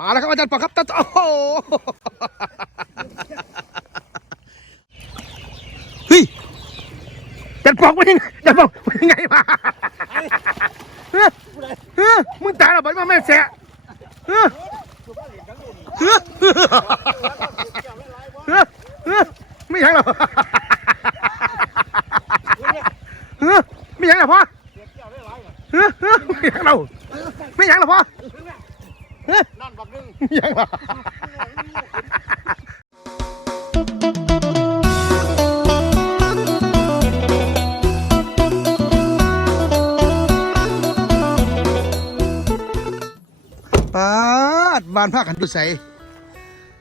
มาแล้วครับอาจารย์ปอครับตัดโอ้โหเฮ้ยอาจารย์ปอกมันยังอาจารย์ปอกมันยังไงมาานภาคกันดูใส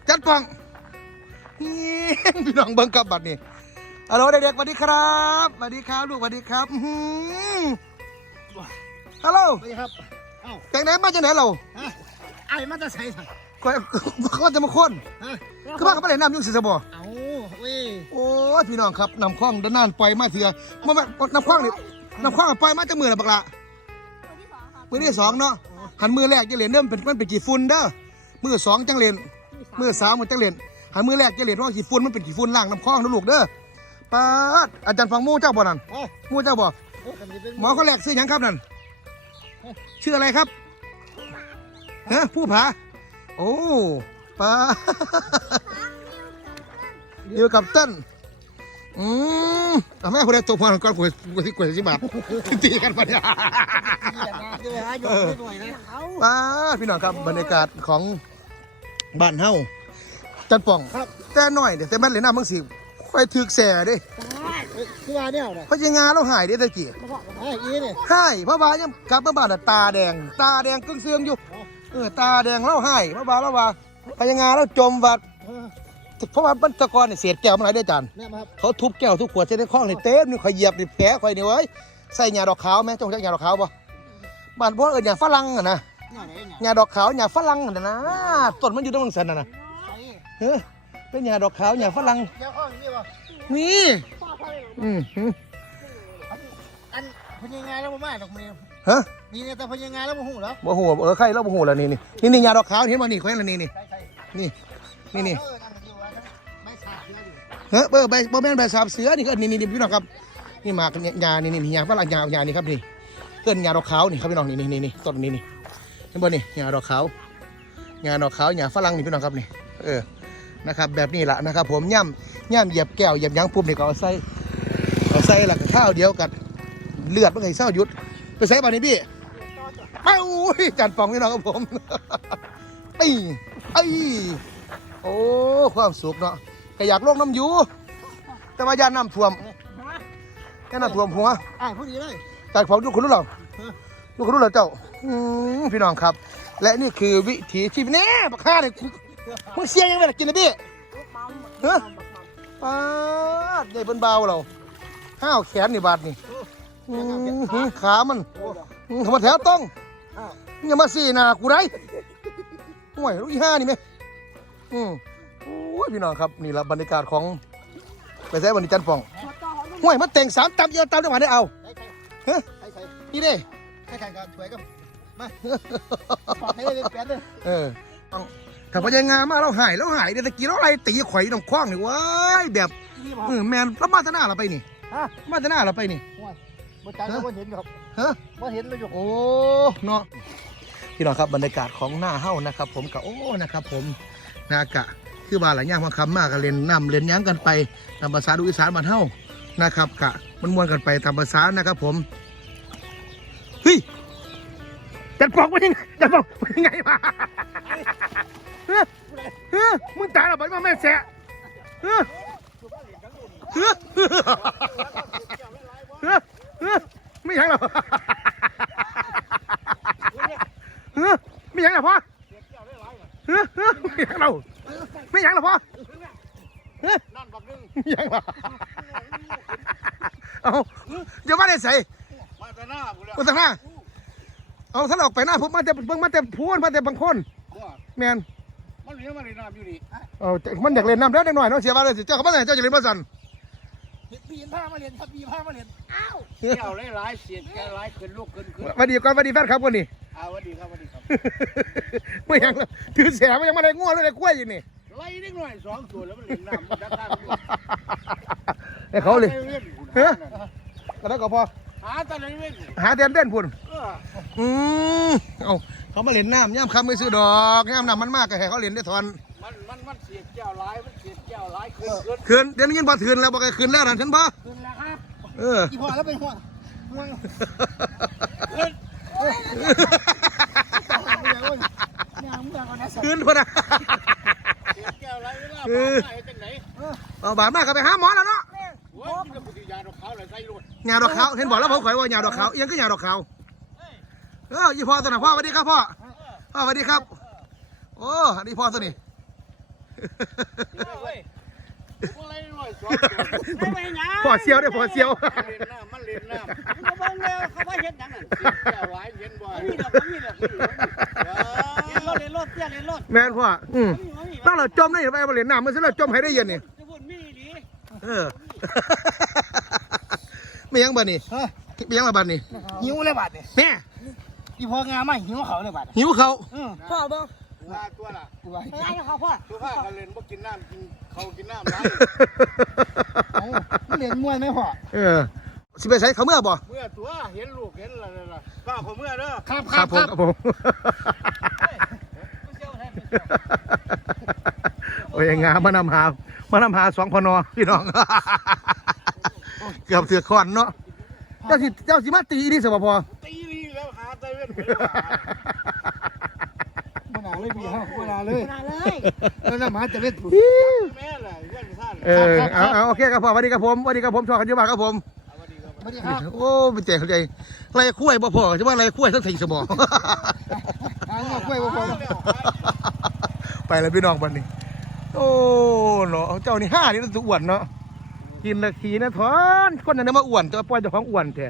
จัดฟังนี่พี่น้องเบิ้งกับบัดนี่ฮัลโหลเด็กๆสวัสดีครับสวัสดีครับลูกสวัสดีครับอื้อหือฮัลโหลไปครับเอ้าจากไหนมาจากไหนเราฮะไอ้มาจะใส่สั่งก็ก็จะมาค้นฮะคือว่าเขาไม่ได้น้ำยุ่งสิสบอเอาเว้ยโอ้ยพี่น้องครับนำคล้องด้านนานปล่อยมาเถื่อมามาน้ำคล้องนี่น้ำคล้องปล่อยมาจากมือละบักละมือที่สองเนาะหันมือแรกจะเหรียญเริ่มเป็นมันเป็นกี่ฝุ่นเด้อ มือสองจังเหรียญมือสามมันจังเหรียญหันมือแรกจะเหรียญว่ากี่ฝุ่นมันเป็นกี่ฝุ่นล่างน้ำคล้องนะลูกเด้อป้าดอาจารย์ฟังหมู่เจ้าบ่นั่นเอ้าหมู่เจ้าบ่โอ้กันจะเป็นหมอคนแรกชื่อหยังครับนั่นชื่ออะไรครับฮะผู้ผาโอ้ป้าดอยู่กับเต้นอืมทำไมคนใดตัวพอนก่อนกูกูที่กูสิบบาทตีกันปะเนี่ยเหี้ยนะเดี๋ยวหายกไปหน่อยนะเอาว้าพี่น้องครับบรรยากาศของ บ้านเฮาจันป่องครับ แต่น้อยเดี๋ยวแต่แม่นเลยนะมึงสิค่อยถึกแส่เดิเอ้ยคือว่าเนี่ยนะเพราะยังงานเราหายเด้ตะกี้มาบอกไอ้อีเนี่ยหายเพราะว่ายังกลับมาบ้านน่ะตาแดง ตาแดงกึ่งเสืองอยู่เออตาแดงเราหายเพราะว่าเราว่าพยังงานเราจมวัดเออเพราะว่าบรรตะกรเนี่ยเศษแก้วมาหลายได้อจานแม่มาครับเขาทุบแก้วทุบขวดใส่ในคลองในเต็มนี่ข่อยเหยียบนี่แผลข่อยนี่เว้ยใส่หญ้าดอกขาวไหมจงจักหญ้าดอกขาวบ่บ้านพวกเอิ้นหญ้าฝรั่งอะนะ เนี่ยไหนเนี่ยหญ้าดอกขาวหญ้าฝรั่งอะนะต้นมันอยู่ตรงนั้นสันน่ะนะใส่เฮ้ยเป็นหญ้าดอกขาวหญ้าฝรั่งเดี๋ยวข้างนี้วะนี่ป้ายอืมอันพยังไงแล้วบ่มาดอกเมียฮะนี่เนี่ยแต่พยังไงแล้วบ่หูแล้วบ่ฮู้เออใครเราบ่ฮู้แล้วนี่นี่นี่นี่หญ้าดอกขาวเห็นบ่นี่ข่อยเห็นแล้วนี่นี่ใช่ใช่นี่นี่นี่เออนั่นอยู่ว่าไม่สาบแล้วอยู่เฮ้ยเบอร์ใบบ่แม่นใบสาบเสือนี่ก็นี่นี่พี่น้องครับนี่มากเนี่ยหญ้านี่นี่หญ้าฝรั่งหญ้าหญ้านี่ครับนี่เกินหญ้าดอกขาวนี่ครับพี่น้องนี่นี่นี่นี่ต้นนี่นี่ เห็นบ่นี่หญ้าดอกขาวหญ้าดอกขาวหญ้าฝรั่งนี่พี่น้องครับนี่เออนะครับ แบบนี้ล่ะนะครับ ผมย่ำย่ำเหยียบแก้วเหยียบหยังปุ๊บนี่ก็เอาใส่เอาใส่หลักข้าวเดียวกันเลือดมันไงเศร้าหยุด ไปใส่บ่านี่พี่ไปอุ้ยจานปองพี่น้องครับผมไอ้ไอ้โอ้ความสุขเนาะก็อยากลงน้ำอยูแต่ว่ายานน้ำท่วมยานน้ำท่วมหัวอ่าพอดีเลยจากผมดูคุณรู้หรอ ดูคุณรู้เหรอเจ้าอืมพี่น้องครับ และนี่คือวิถีชีวิตแน่บักข้าเนี่ยมึงเสียงยังไงล่ะกินนะพี่เฮ้ยป้าดใหญ่บนเบาเราห้าวแขนนี่บาดนี่อืมขามันอืมาแถวต้องอ้าวมึงอย่ามาสีหน้ากูได้ห่วยลูกอีห้านี่ไหมอืมโอ้ยพี่น้องครับนี่ละบรรยากาศของไปใช้วันนี้จันฟองห่วยมาแต่งสามตำเดียวตำจังหวะได้เอาเฮ้ยนี่เด้ ใส่ใส่กันถวยกันมาฝากให้เลยเป็นเลยเออต้องถ้าพยังงานมาเราหายเราหายเดี๋ยวตะกี้เราอะไรตีข่อยน้องคว้างนี่เว้ายแบบนี่บอเออแมนแล้วมาแตหน้าเราไปนี่ฮะมาแตหน้าเราไปนี่บ่จังแล้วบ่เห็นครับฮะ บ่เห็นเลยอยู่โอ้เนาะพี่น้องครับบรรยากาศของหน้าเฮ้านะครับ ผมกับโอ้นะครับ ผมนากะคือว่าหลายอย่างมาคำมากกันเล่นน้ำเล่นหยั้งกันไปตามภาษาดูอีสานบ้านเฮ้านะครับกะมันมวนกันไปตามภาษานะครับ ผม เฮ้ยจัดปอกมันยังจัดปอกมันยังไงมาเฮ้ยเฮ้ยมึงตายแล้วบัดมาแม่แสะเฮ้ยเฮ้ยเฮ้ยเฮ้ยไม่ใช่หรอกเฮ้ยไม่ยังหรอพ่อเฮ้ยเฮ้ยไม่ยังเราไม่ยังหรอพ่อเฮ้ยนั่นบักนึงไม่ยังหรอเอาเดี๋ยวมาได้ใส่ มาแต่หน้าบุแล้วมาตั้งหน้า เอาถ้าเราออกไปหน้าผมมาแต่เบิ่งมาแต่พูนมาแต่บางคนว่าแมนมันเหลือมาในน้ำอยู่นี่เอาแต่มันอยากเล่นน้ำแล้วเด็กหน่อยเนาะเสียบ้านเลยสิเจ้าเขาบ้านไหนเจ้าจะเล่นบ้านสันปีนผ้ามาเรียนครับปีผ้ามาเรียนอ้าวเกี่ยวหลายๆเสียงแกหลายขึ้นลูกขึ้นขึ้นสวัสดีก่อนสวัสดีแฟนครับก่อนนี่ออ่าสวัสดีครับสวัสดีครับไม่ยังแล้วถือแสไม่ยังมาได้ง่วงเลยได้กล้วยอยู่นี่ไล่นิดหน่อยสองตัวแล้วมันเล่นน้ำมันจะข้ามอยู่ไอ้เขาเลยหาแต่เว้นเฮ้ยก็ได้ก็พอ หาแต่เว้นหาเต้นเต้นพุ่นเอออืมเอาเขามาเล่นน้ำย่ำคำไม่ซื้อดอกย่ำน้ำมันมากก็ให้เขาเล่นได้ทอนมันมันมันเสียแก้วร้ายมันเสียแก้วร้ายขึ้นขึ้นคืนเดี๋ยวนี้ยินพอคืนแล้วบอกให้คืนแล้วนั่นฉันบ่ขึ้นแล้วครับเออกี่พอแล้วเป็นหัวหัวเนี่ยมึงเอานะสัตว์คืนพอนะเสียแก้วร้ายเวลาเอบ้าอไหนจังไหนเอาบาดมากก็ไปหาหมอแล้วเนาะ โอ้ยกินกับปุถุยาดอกขาว เลยใส่รถหญ้าดอกขาวเห็นบอกแล้วผมข่อยว่าหญ้าดอกขาวเอียงก็หญ้าดอกขาวเออยี่พ่อตัวไหนะพ่อสวัสดีครับพ่อพ่อสวัสดีครับโอ้อันนี้พ่อตัวนี้เฮ้ยผมอะไรหน่อยสองตัวไม่ไปหยังพ่อเซียวเนี่ยพ่อเซียวมันเล่นน้ำมันเล่นน้ำมันก็เบิ่งแล้วเขาว่าเฮ็ดหยังนั่นเสียแก้วายเย็นบ่อยมีดอกมีดอกเรียนรถเรียนรถเตี้ยเรียนรถแม่นพ่ออืมต้องเราจมได้ไปบริเวณน้ำมันสิเราจมให้ได้เย็นนี่จะพูดมีดีเออ ไม่ยังบ้านี่ฮะไม่ยังมาบ้านนี่หิวเลยบาดเนี่ยแม่อีพองามไหมหิวเขาเลยบาดหิวเขาอือพ่อเบิ่งว่าตัวละกูว่าไปให้เขาพ่อตัวผ้ากันเล่นบ่กินน้ำกินเขากินน้ำไรมันเล่นมวยไหมพ่อเออสิไปใช้เขาเมื่อบ่เมื่อตัวเห็นลูกเห็นอะไรล่ะป้าผมเมื่อเด้อครับครับผมครับผมโอ้ยงามมานำหามานำหาสองพนอพี่น้อง เกือบเถือกคอนเนาะเจ้าสิเจ้าสิมาตีนี่สบพอตีนี่แล้วหาใจเว้นมันหนาเลยพี่ฮะมันหนาเลยมาเลยแล้วน้ำหาจะเว้นแม่แหละเว้นท่านเออเอาเอาโอเคครับพ่อสวัสดีครับผมสวัสดีครับผมชอบกันเยอะมากครับผมสวัสดีครับโอ้เป็นใจเข้าใจไรคุ้ยบ่พอจะว่าไรคุ้ยทั้งสี่สมองหางกล้วยบ่พอไปแล้วพี่น้องบันนี้โอ้เนาะเจ้านี่ห้านี่ต้องอ้วนเนาะ กินละขีนะทอนคนนั้นมาอ้วนจะปล่อยเจ้าของอ้วนแท้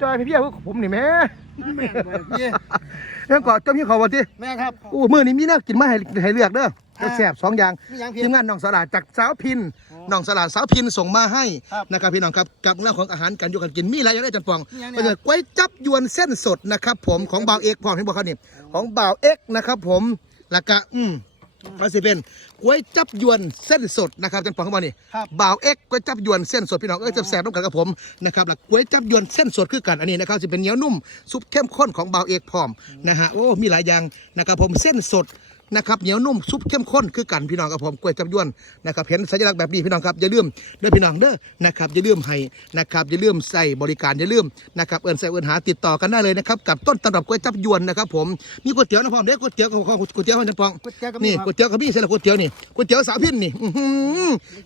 จอยพี่เพี้ยพวกผมนี่แม่พี่ยังก่อนเจ้าพี่เขาวันที่แม่ครับโอ้มื้อนี้มีแนวกินมาให้ให้เลือกเด้ออ่าแซ่บสองอย่างมีอย่างพี่ทีมงานน้องสลาดจากสาวพินอ๋อน้องสลาดสาวพินส่งมาให้ครับนะครับพี่น้องครับกับเรื่องของอาหารการอยู่กันกินมีอะไรอย่างได้จันปองมีอย่างก็เนี่ยจะก๋วยจับยวนเส้นสดนะครับผมของบ่าวเอกพร้อมให้บอกเขานี่ของบ่าวเอกนะครับผมแล้วก็อืมก็สิเป็น ก๋วยจับยวนเส้นสดนะครับจันปองเขาบอกนี่ครับบ่าวเอกก๋วยจับยวนเส้นสดพี่น้องเอ้ยแซ่บๆน้ำกันกับผมนะครับแล้วก๋วยจับยวนเส้นสดคือกันอันนี้นะครับจะเป็นเหนียวนุ่มซุปเข้มข้นของบ่าวเอกพร้อมนะฮะโอ้มีหลายอย่างนะครับผมเส้นสด นะครับเหนียวนุ่มซุปเข้มข้นคือกันพี่น้องกับผมก๋วยจับยวนนะครับเห็นสัญลักษณ์แบบนี้พี่น้องครับอย่าลืมเด้อพี่น้องเด้อนะครับอย่าลืมให้นะครับอย่าลืมใส่บริการอย่าลืมนะครับเอินใส่เอินหาติดต่อกันได้เลยนะครับกับต้นตำรับก๋วยจับยวนนะครับผมมีก๋วยเตี๋ยวนะพ่อมเด้อก๋วยเตี๋ยวของของก๋วยเตี๋ยวของจันปองก๋วยเตี๋ยวก็มีนี่ครับก๋วยเตี๋ยวเขามีเส้นละก๋วยเตี๋ยวนี่ก๋วยเตี๋ยวสาวพินนี่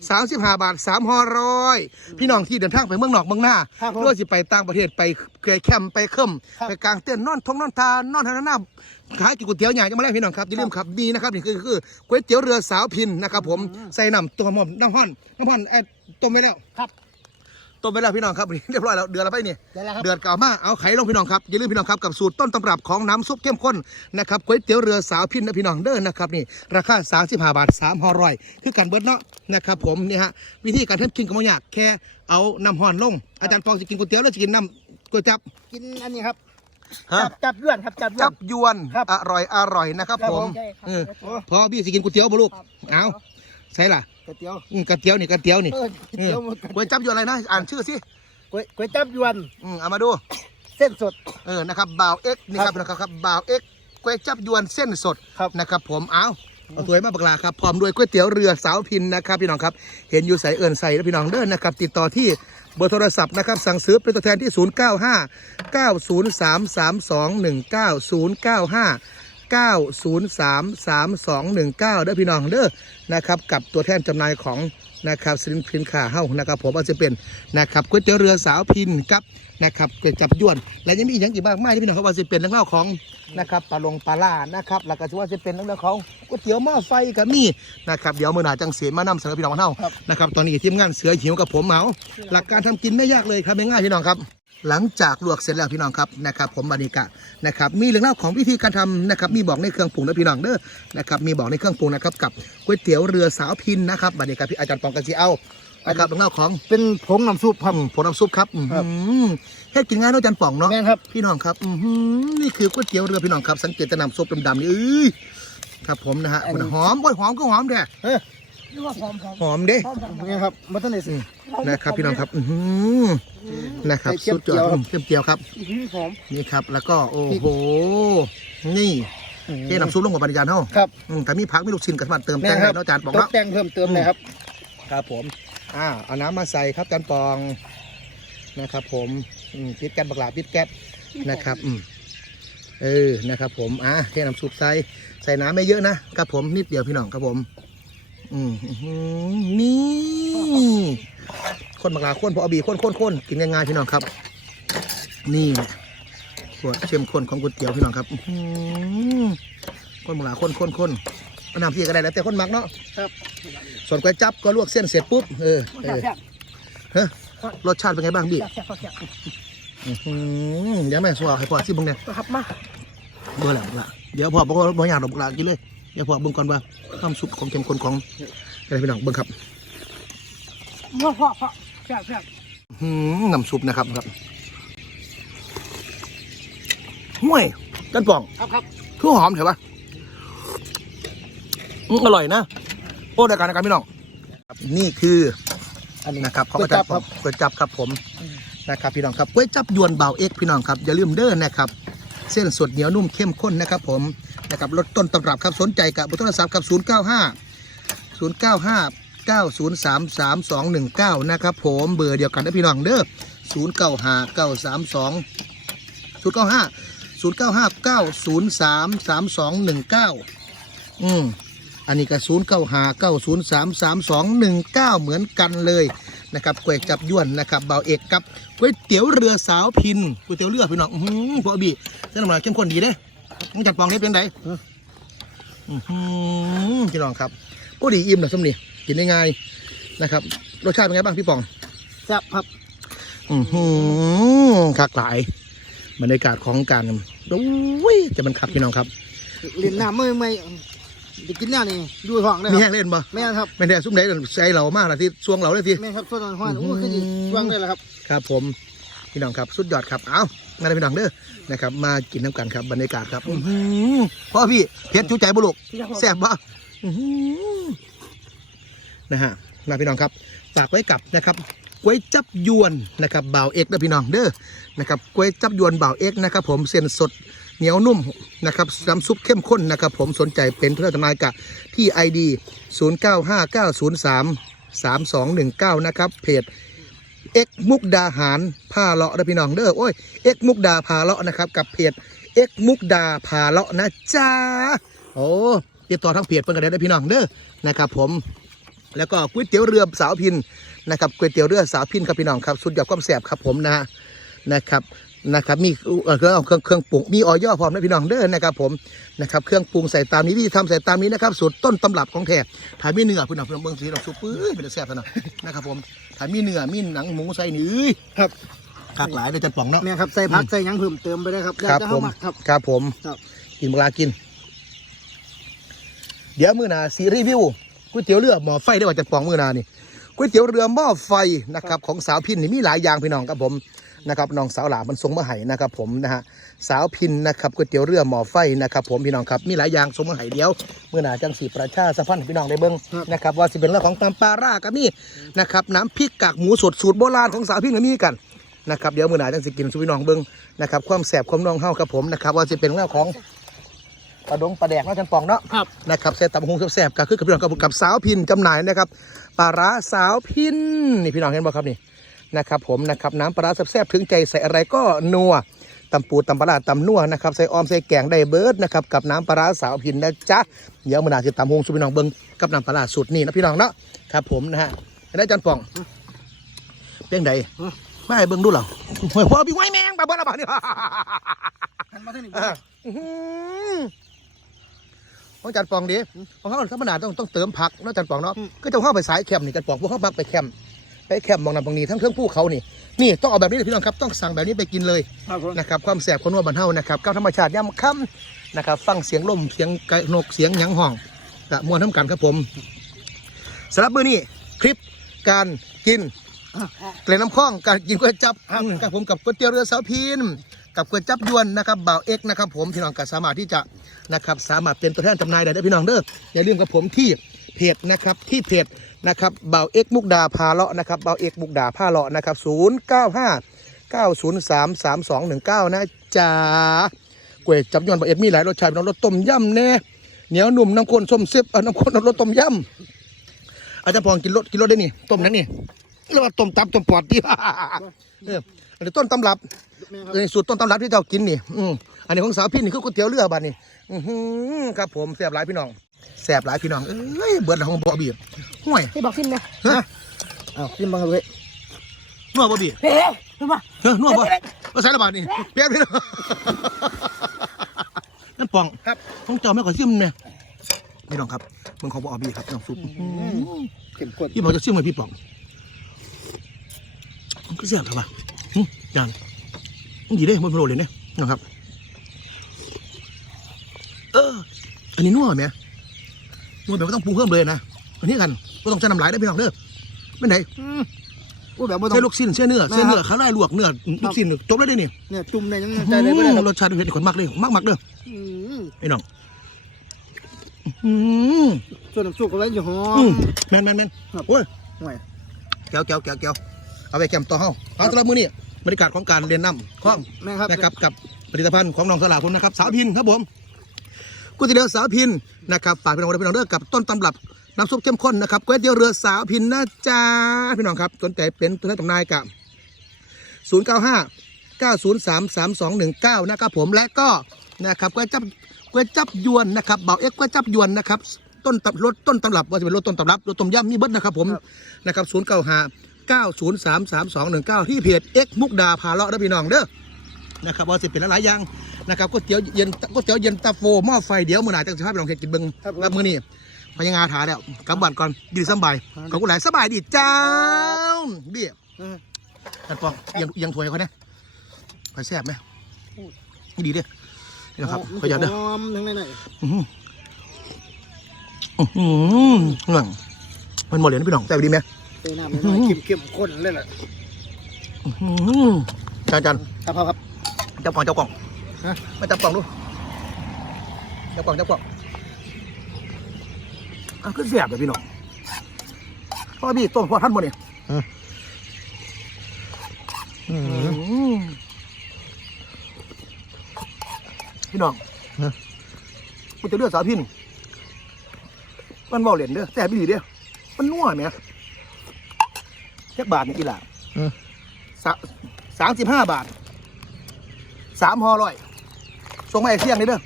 สามสิบห้าบาทสามห่อร้อยพี่น้องที่เดินทางไปเมืองนอกเมืองหน้าครับผมหรือว่าสิไปต่างประเทศไปเคยแคมป์ไปเข้มครับไปกลางเต้นท์นอนทงนอนทานอนทานหน้า ขายกินก๋วยเตี๋ยวใหญ่ยังมาแรกพี่น้องครับอย่าลืมครับดีนะครับนี่คือคือก๋วยเตี๋ยวเรือสาวพินนะครับผมใส่น้ำตัวหอมน้ำห้อนน้ำห้อนไอ้ต้มไว้แล้วครับต้มไว้แล้วพี่น้องครับนี่เรียบร้อยแล้วเดือดแล้วไปนี่ได้แล้วครับ เดือดเก่ามากเอาไข่ลงพี่น้องครับอย่าลืมพี่น้องครับกับสูตรต้นตำรับของน้ำซุปเข้มข้นนะครับก๋วยเตี๋ยวเรือสาวพินนะพี่น้องเด้อนะครับนี่ราคา35บาท3ห่อร้อยคือกันเบิดเนาะนะครับผมนี่ฮะวิธีการทำกินก็ไม่ยากแค่เอาน้ำห่อนลงอาจารย์ปองจะกินก๋วยเตี๋ยวแล้วจะกินน้ำก๋วยจับ กินอันนี้ครับ ฮะจับจับเลื่อนครับจับเลื่อจันบยวนครับอร่อยอร่อยนะครับครับผผมมเออโอ้พอพี่สิกินก๋วยเตี๋ยวบ่ลูกเอาใช่ล่ะก๋วยเตี๋ยวอืมกระเตี๋ยวนี่กระเตี๋ยวนี่เออก๋วยเออเตี๋ยวหมดกันก๋วยจับยวนอะไรนะอ่านชื่อสิก๋วยก๋วยจับยวนอืมเอามาดู เส้นสด เออ นะครับ บ่าวเอ็กนี่ครับนะครับครับบ่าวเอ็กก๋วยจับยวนเส้นสดครับ นะครับผม เอา เอาตัวมาบักลาครับพร้อมด้วยก๋วยเตี๋ยวเรือสาวพินนะครับพี่น้องครับเห็นอยู่ใส่เอิญใส่แล้วพี่น้องเด้อนะครับติดต่อที่เบอร์โทรศัพท์นะครับสั่งซื้อเป็นตัวแทนที่ 095 903 3219 095 903 3219เด้อพี่น้องเด้อนะครับกับตัวแทนจำหน่ายของ นะครับสินพินขาเฮ้านะครับผมอาจจะเป็นนะครับก๋วยเตี๋ยวเรือสาวพินกับนะครับก๋วยจับยวน และยังมีอีกอย่างอีกมากมายที่พี่น้องเขาว่าจะเป็นเรื่องเล่าของนะครับปลาลงปลาล่านะครับแล้วก็จะว่าจะเป็นเรื่องราของก๋วยเตี๋ยวหม้อไฟกับมีนะครับเดี๋ยวมื่อหนาจังเสียมานำเสนอพี่น้องเฮาครับนะครับตอนนี้ทีมงานเสือหิวกับผมเหมาหลักการทำกินไม่ยากเลยครับง่ายๆพี่น้องครับ หลังจากลวกเสร็จแล้วพี่น้องครับนะครับ ผมบานิกะนะครับมีเรื่องเล่าวของวิธีการทำนะครับ มีบอกในเครื่องปรุงนะพี่น้องเด้อนะครับมีบอกในเครื่องปรุงนะครับกับก๋วยเตี๋ยวเรือสาวพินนะครับบานิกะพี่อาจารย์ปองกันสีเอานะครับเรื่องของเป็นผงน้ำซุปครับอืมผลน้ำซุปครับอืมครับเฮ็ดกินง่ายเนาะจันป่องเนาะแม่นครับ พี่น้องครับอือหือนี่คือก๋วยเตี๋ยวเรือพี่น้องครับสังเกตแต่น้ำซุปดำๆนี่เอ้ยครับผมนะฮะอันนี้หอมโอ้ยหอมก็หอมเด้อ นี่ว่าหอมหอมหอมเด้แม่นครับมาตั้งแต่สินะครับพี่น้องครับ อือหือนะครับใส่เจียวสุดยอดเจียวอืมเทียมเจียวครับหอมนี่ครับ แล้วก็โอ้โห นี่เทน้ำซุปลงกับบริจานเท่าครับอืมแต่มีผักมีลูกชิ้นกับสามารถเติมแม่แต่งครัได้บเนาะจานป่องตกเนาะแต่งเพิ่มเติมเลยครับ ครับผม อ่าเอาน้ำมาใส่ครับจานปองนะครับผมอืมปิดแก๊สบักหลาปิดแก๊สนะครับอืมเออนะครับ ผมอะเทน้ำซุปใส่ใส่น้ำไม่เยอะนะครับผมนิดเดียวพี่น้องครับผม อืมอื้อหือนี่คนบักหลาคนพอเอาบีคนคนคนกินง่ายๆพี่น้องครับ นี่แหละขวดเข้มข้นของก๋วยเตี๋ยวพี่น้องครับอื้อหือคนบักหลาคนคนคนเอาน้ำพี่ก็ได้แล้วแต่คนมักเนาะครับ ส่วนก๋วยจับก็ลวกเส้นเสร็จปุ๊บเออเออแซ่บเฮ้ยรสชาติเป็นไงบ้างพี่แซ่บแซ่บอื้อหือเดี๋ยวแม่สวาให้พ่อซิบึงเนี่ยครับมา เบอร์ละละเดี๋ยวพ่อบอกว่าบ่อยากดอกละกินเลย เดี๋ยวพ่อเบิ่งก่อนว่าน้ำซุปของเข้มข้นของอะไรพี่น้องเบิ่งครับพ่อพ่อพ่อแซ่บแซ่บอื้อหือน้ำซุปนะครับครับห่วยกันป่องครับครับคือหอมเถอะปะอืมอร่อยนะ โอ้ได้การนะครับพี่น้องนี่คืออันนี้นะครับก๋วยจั๊บครับก๋วยจับครับผมนะครับพี่น้องครับก๋วยจับยวนเบาเอกพี่น้องครับอย่าลืมเด้อนะครับ เส้นสดเหนียวนุ่มเข้มข้นนะครับ ผม นะครับรสต้นตำรับครับสนใจกับเบอร์โทรศัพท์ครับ 0 9 5 0 9 5 9 0 3 3 2 1 9 นะครับผมเบอร์เดียวกันนะพี่น้องเด้อ0 9 5 9 3 2 0 9 5 0 9 5 9 0 3 3 2 1 9 อืมอันนี้ก็ 0 9 5 9 0 3 3 2 1 9 เหมือนกันเลยนะครับก๋วยจับยวนนะครับเบาเอกกับก๋วยเตี๋ยวเรือสาวพินก๋วยเตี๋ยวเรือพี่น้องอื้อหือพอบีเส้นน้ำลายเข้มข้นดีเด้ มึงจัดปองได้เป็นไงอื้อหือพี่น้องครับโอ้ดีอิ่มนะสมนี่กินได้ง่ายนะครับ รสชาติเป็นไงบ้างพี่ปองแซ่บครับอือหือคักหลายบรรยากาศของการโอ้ยจะมันคักพี่น้องครับเล่นน้ำไม่ไม่ได้กินแน่นี่ดูท้องเลยมีคแห้รับงเล่นปะแม่นครับไม่ได้ซุ่มไหนใส่เหล่ามากละที่ซวงเหล่าเลยทีแม่นครับส่วนห้อนโอ้คือดีวางได้แล้วครับ ครับ ผมพี่น้องครับสุดยอดครับ เอา มาเลยพี่น้องเด้อนะครับมากินน้ำกันครับบรรยากาศครับอื้อหือพ่อพี่เพชรจุใจบุลุกแซ่บปะอื้อหือนะฮะมาพี่น้องครับฝากไว้กับนะครับก๋วยจับยวนนะครับบ่าวเอกนะพี่น้องเด้อนะครับก๋วยจับยวนบ่าวเอกนะครับผมเส้นสดเหนียวนุ่มนะครับน้ำซุปเข้มข้นนะครับผมสนใจเป็นเพื่อนทนายกับที่ ID 095903 3219 นะครับเพจ เอ็กมุกดาหารพาเลาะนะพี่น้องเด้อโอ้ยเอ็กมุกดาพาเลาะนะครับกับเพจเอ็กมุกดาพาเลาะนะจ้าโอ้ติดต่อทั้งเพจเพิ่นกันได้นะพี่น้องเด้อนะครับ ผมแล้วก็ก๋วยเตี๋ยวเรือสาวพินนะครับก๋วยเตี๋ยวเรือสาวพินครับพี่น้องครับสุดยอดความแซ่บครับผมนะนะครับนะครับมีเครื่องเครื่องเครื่องปรุงมีออยอพร้อมนะพี่น้องเด้อนะครับผมนะครับเครื่องปรุงใส่ตามนี้วิธีทำใส่ตามนี้นะครับสูตรต้นตำรับของแท้ถ่ายมีเหนื้อพี่น้องพี่น้องเบิ่งสีเราซุปปื้ยเป็นแต่แซ่บซะหน่อยนะครับผม ถ่ายมีเนื้อมีหนังหมูใส่นี่เอ้ยครับ คักหลายเลยจันป่องเนาะแม่นครับใส่ผักใส่หยังเพิ่มเติมไปได้ครับครับแล้วแต่ผเฮามมักครับ ครับผม ครับ กินเวลากิน เดี๋ยวมื้อหน้าสีรีวิวก๋วยเตี๋ยวเรือหม้อไฟได้ว่าจันป่องมื้อหน้านี่ก๋วยเตี๋ยวเรือหม้อไฟนะครับ ของสาวพินนี่มีหลายอย่างพี่น้องครับผมนะครับน้องสาวหลามันส่งมาให้นะครับ ผมนะฮะ สาวพินนะครับก๋วยเตี๋ยวเรือหม้อไฟนะครับผมพี่น้องครับมีหลายอย่างส่งมาให้เดียวมื้อหน้าจังสีประชาสัมพันธ์ให้พี่น้องได้เบิ่งครับนะครับว่าสิเป็นเรื่องของตำปลาร่าก็มีนะครับน้ำพริกกากหมูสดสูตรโบราณของสาวพินก็มีกันนะครับเดี๋ยวมื้อหน้าจังสิกินสู่พี่น้องเบิ่งนะครับความแสบความน้องเฮาครับผมนะครับว่าสิเป็นเรื่องของปลาดงปลาแดกเนาะจันปองเนาะครับนะครับใส่ตำหงแซ่บๆก็คือกับพี่น้องกับกับสาวพินจำหน่ายนะครับปลาร้าสาวพินนี่พี่น้องเห็นบ่ครับนี่นะครับผมนะครับน้ำปลาร้าแซ่บๆถึงใจใส่อะไรก็นัว ตำปูตำปลาร้าตำนัวนะครับใส่ออมใส่แกงได้เบิร์ดนะครับกับน้ำปลาร้าสาวพินนะจ๊ะเดี๋ยวมันอาจจะตำหงสู่พี่น้องเบิ้งกับน้ำปลาร้าสูตรนี่นะพี่น้องเนาะครับผมนะฮะเห็นได้จันป่องเพียงใดฮะไม่ให้เบิ้งดูเหรอโอ้ยพ่อพี่ไว้แมงบ้าบ้าบ้าเนี่ยหันมาทางนี้อะอื้อหือของจัดปองดิของเขาธรรมดาต้องต้องเติมผักเนาะจัดปองเนาะอืมก็จะเข้าไปสายแคมป์นี่จัดปองพวกเขาพักไปแคมป์ไปแคมป์มองนำตรงนี้ทั้งเครื่องผู้เขานี่ นี่ต้องเอาแบบนี้เลยพี่น้องครับต้องสั่งแบบนี้ไปกินเลยครับผมนะครับความแสบความนัวบันเทานะครับกับธรรมชาติย่ำค่ำนะครับ ฟังเสียงลมเสียงไก่นกเสียงหยังห้องกะมวนทั้งกันครับผมสำหรับมื้อนี้คลิปการกินเกล็ดน้ำข้องการกินก๋วยจับอืมกับผมกับก๋วยเตี๋ยวเรือสาวพินกับก๋วยจับยวนนะครับบ่าวเอกนะครับผมพี่น้องก็สามารถที่จะนะครับสามารถเป็นตัวแทนจำหน่ายได้เด้อพี่น้องเด้ออย่าลืมกับผมที่เพจนะครับที่เพจ นะครับเบาเอกมุกดาพาเลาะนะครับเบาเอกมุกดาพาเลาะนะครับ095 903 3219นะจ๊ะก๋วยจับยวนเบาเอกมีหลายรสชาติพี่น้องรสต้มยำแน่เหนียวหนุ่มน้ำข้นส้มเซฟน้ำข้นรสต้มยำอาจารย์พองกินรสกินรสได้นี่ต้มนั้นนี่เรียกว่าต้มตับต้มปอดที่เอออันนี้ต้นตำรับแม่ครับเออสูตรต้นตำรับที่เจ้ากินนี่อืมอันนี้ของสาวพี่นี่คือก๋วยเตี๋ยวเรือบ้านนี่อือครับผมแซ่บหลายพี่น้อง แซ่บหลายพี่น้อง เอ้ย เบิดแล้วของบ่อบีบห่วยให้บอกขึ้นนะฮะอ้าวกินบ้างครับเว้ยนัวบ่บีบเฮ้ยรู้ป่ะเออนัวบ่ก็ใส่ละบาทนี่เปียกพี่น้องนั่นปองครับของเจ้าไม่ขอซิมเนี่ยพี่น้องครับมึงของบ่อบีครับน้องซุปเข้มข้นพี่บอกจะซิมให้พี่ปองมันก็แซ่บครับว่ะหึจานมันดีเด้มันโปรเลยเนี่ยนะครับ เออ อันนี้นัวไหม นัวแบบไม่ต้องปรุงเพิ่มเลยนะอันนี้กันก็ต้องใช้น้ำลายได้พี่น้องเด้อไม่ไหนอู้แบบไม่ต้อใช้งลูกชิ้นใช้เนื้อใช้เนื้อขาไล่ลวกเนื้อลูกชิ้นจบแล้วได้นี่เนี่ยจุ่มในยังใจเลยก็ได้ครับรสชาติเผ็ดคนมากเลยมากมากๆเด้ออืมไอ้น้องอืมส่วนน้ำซุปก็ไว้อยู่หออืมมแมนแมนแมนครับโอ้ย ห่วยแก้วแก้วแก้วแก้วเอาไปแกมต่อเฮาเอาสำหรับมื้อนี้บรรยากาศของการเรียนน้ำข้องแม่ครับ นะครับกับผลิตภัณฑ์ของน้องสลาคุณนะครับ สาวพินครับผม ก๋วยเตี๋ยวสาวพินนะครับฝากพี่น้องไว้พี่น้องเด้อกับต้นตำรับน้ำซุปเข้มข้นนะครับก๋วยเตี๋ยวเรือสาวพินนะจ๊ะพี่น้องครับสนใจเป็นตัวแทนจำหน่ายกับ0 9 5 9 0 3 3 2 1 9 นะครับผมและก็นะครับก๋วยจับก๋วยจับยวนนะครับเบาเอ็กก๋วยจับยวนนะครับต้นตำรสต้นตำรับว่าจะเป็นรสต้นตำรับรสต้มยำมีเบิดนะครับผมนะครับ0 9 5 9 0 3 3 2 1 9 ที่เพจเอ็กมุกดาพาเลาะนะพี่น้องเด้อ นะครับว่าสิเป็นหลายๆอย่างนะครับก๋วยเตี๋ยวเย็นก๋วยเตี๋ยวเย็นตาโฟหม้อไฟเดี๋ยวมื้อหน้าจะสิพาไปลองเฮ็ดกินเบิ่งแล้วมื้อนี้พยังงาถาแล้วกลับบ้านก่อนดีสำบายขอบคุณหลายสบายดีจ้าเบี้ยเออท่านปองเอียังเอียังถวยเขาเนี่ยไปแซ่บไหมนี่ดีเด้อนี่นะครับขออนุญาตเด้อ หอมทั้งนั้นเลยอื้อหืออื้อหือหลังมันหมดเหรียญพี่น้องแซ่บดีไหมเตยน้ำน้อยๆเข้มๆข้นเลยแหละอื้อหือจานจานครับครับครับ จับกล่องจับกล่องฮะ มาจับกล่องดูจับกล่องจับกล่องอะก็เสียบเลยพี่น้องพ่อพี่ต้มพ่อท่านบ่เนี่ยอืม พี่น้องฮะ มันจะเลือดสาวพินมันเบาเหรียญเด้อแต่ไม่ดีเด้อมันนัวเนี่ยแค่บาทนี่กี่หล่ะอืม สาสามสิบห้าบาท สามห่อร้อยส่งมาไอ้เที่ยงนี่เด้อ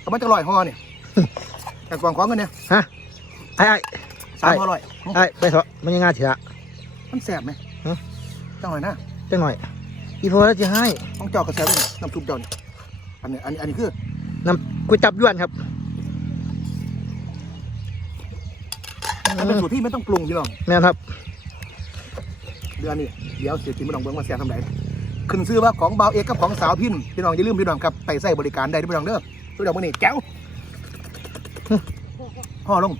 เอามันจะร้อยห่อเนี่ยแต่กล่องของกันเนี่ยฮะไอ้ไอ้สามห่อร้อยไอ้ไปเถอะมันยังง่ายเถอะมันแสบไหมฮะจังหน่อยนะจังหน่อย อีพอแล้วจะให้ต้องเจาะกระแสด้วยน้ำซุปเจ้าเนี่ยอันนี้อันนี้อันนี้คือน้ำก๋วยจับยวนครับมันเป็นสูตรที่ไม่ต้องปรุงพี่น้องแม่นครับเดือนนี้เดี๋ยวเสียทีพี่น้องเบิ้งมาแซ่บทำไหน ขึ้นซื้อว่าของเบาวเอกกับของสาวพินพี่น้องอย่าลืมพี่น้องครับไปใส่บริการได้เด้อพี่น้องเด้อพี่น้องมื้อนี้แก้วห่อลง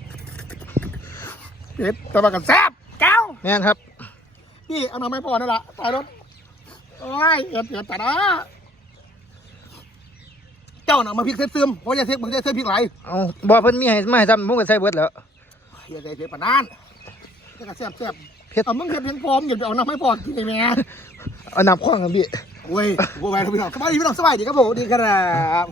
เด็ดตะบักกันแซ่บแก้วแม่นครับนี่เอาหน่อไม้พอนั่นละตายรถโอ้ยเอ็ดเอ็ดแต่นะเจ้าน่ะมาพริกเส้นเสื่อมเพราะอย่าเทคมึงจะเส้นพริกไหลเอาบอกเพิ่นมีให้มาให้ซ้ำผมก็ใส่เบิดแล้วอย่าใจเทปานนั้นจะกระแซ่บแซ่บเผ็ดเอามึงเห็ดเพียงพร้อมอย่าไปเอาน้ำไม่พอกินเลยแม่ เอาน้ำข้องครับพี่ โอ้ยบัวแหวนพี่น้องสบายดีพี่น้องสบายดีครับผมดีครับ